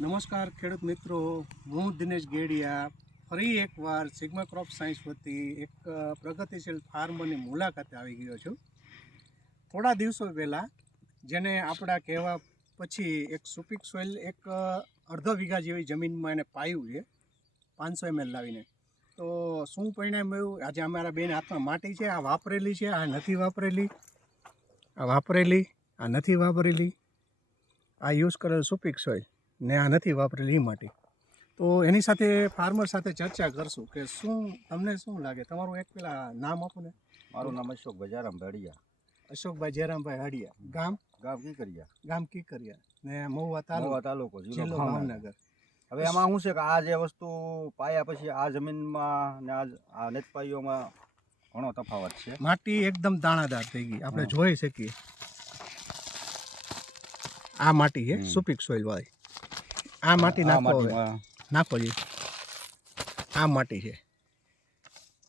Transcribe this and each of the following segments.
નમસ્કાર ખેડૂત મિત્રો, હું દિનેશ ગેડિયા ફરી એકવાર સિગ્મા ક્રોપ સાયન્સ વતી એક પ્રગતિશીલ ફાર્મરની મુલાકાતે આવી ગયો છું. થોડા દિવસો પહેલાં જેને આપણા કહેવા પછી એક સુપીક સોઇલ એક અડધો વીઘા જેવી જમીનમાં એને પાયું છે 500 ml લાવીને. તો શું પરિણામ આવ્યું? આજે અમારા બેન હાથમાં માટી છે, આ વાપરેલી છે, આ નથી વાપરેલી, આ વાપરેલી, આ નથી વાપરેલી, આ યુઝ કરેલ સુપીક સોઇલ ને આ નથી વાપરેલી એ માટી. તો એની સાથે ફાર્મર સાથે ચર્ચા કરશું કે તમને શું લાગે. તમારું એક પેલા નામ આપો ને. મારું નામ અશોકભાઈ જયરામભાઈ હડિયા. અશોકભાઈ જયરામભાઈ હડિયા. ગામ કીકરિયા ને મહુવા તાલુકો જિલ્લો ભાવનગર. હવે એમાં શું છે કે આ જે વસ્તુ પાયા પછી આ જમીનમાં ને આ નેતપાઈઓમાં ઘણો તફાવત છે. માટી એકદમ દાણાદાર થઈ ગઈ, આપણે જોઈ શકીએ. આ માટી છે સુપીક સોઇલ વાળી. આ માટી નાખો જી. આ માટી છે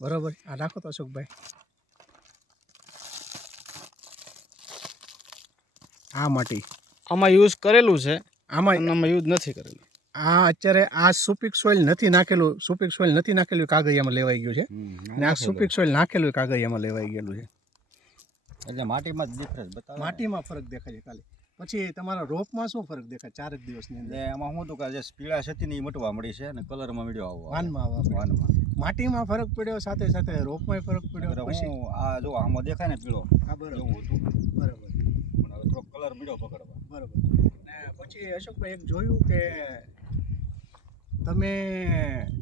બરોબર. આ નાખો તો અશોકભાઈ. આ માટી આમાં યુઝ કરેલું છે, આમાં યુઝ નથી કરેલું. આ અત્યારે આ સુપીક સોઇલ નથી નાખેલું, સુપીક સોઇલ નથી નાખેલું કાગળિયામાં લેવાઈ ગયું છે, અને આ સુપીક સોઇલ નાખેલું કાગળિયામાં લેવાઈ ગયેલું છે. એટલે માટીમાં જ ડિફરન્સ બતાવે. માટીમાં ફરક દેખાય છે ખાલી. પછી તમારા રોપમાં શું ફરક દેખાય 4 દિવસની અંદર? એમાં શું હતું કે જે પીળાશ હતી ને એ મટવા મળી છે અને કલરમાં મળ્યો આવવા વાનમાં માટીમાં ફરક પડ્યો, સાથે સાથે રોપમાં ફરક પડ્યો. પછી આ જો આમાં દેખાય ને પીળો એવું હતું બરાબર, પણ હવે થોડો કલર મળ્યો પકડવા બરાબર. ને પછી અશોકભાઈ એક જોયું કે તમે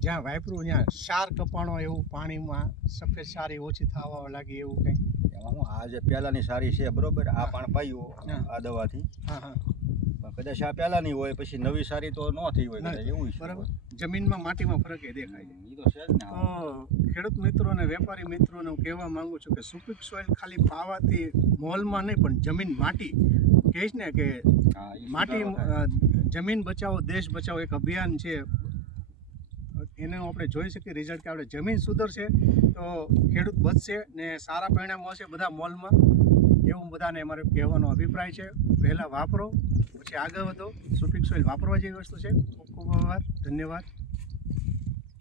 જ્યાં વાપર્યું ત્યાં ક્ષાર કપાણો એવું પાણીમાં સફેદ સારી ઓછી થવા લાગી એવું કંઈ? એમાં હું આ જે પહેલાંની સારી છે બરોબર, આ પાણ પાયું આ દવાથી. હા, પણ કદાચ આ પહેલાંની હોય પછી નવી સારી તો ન થઈ હોય કદાચ એવું છે. બરાબર. જમીનમાં માટીમાં ફરક એ દેખાય છે. એ તો છે જ ને. તો ખેડૂત મિત્રો અને વેપારી મિત્રોને હું કહેવા માંગુ છું કે સુપીક સોઇલ ખાલી પાવાથી મોલમાં નહીં પણ જમીન માટી કહીશ ને કે માટી જમીન બચાવો દેશ બચાવો એક અભિયાન છે. એને આપણે જોઈ શકીએ રિઝલ્ટ કે આપણે જમીન સુધરશે તો ખેડૂત બચશે ને સારા પરિણામો હશે બધા મોલમાં, એવું બધાને અમારે કહેવાનો અભિપ્રાય છે. પહેલાં વાપરો પછી આગળ વધો. સુપીક સોઇલ વાપરવા જેવી વસ્તુ છે. ખૂબ ખૂબ આભાર, ધન્યવાદ.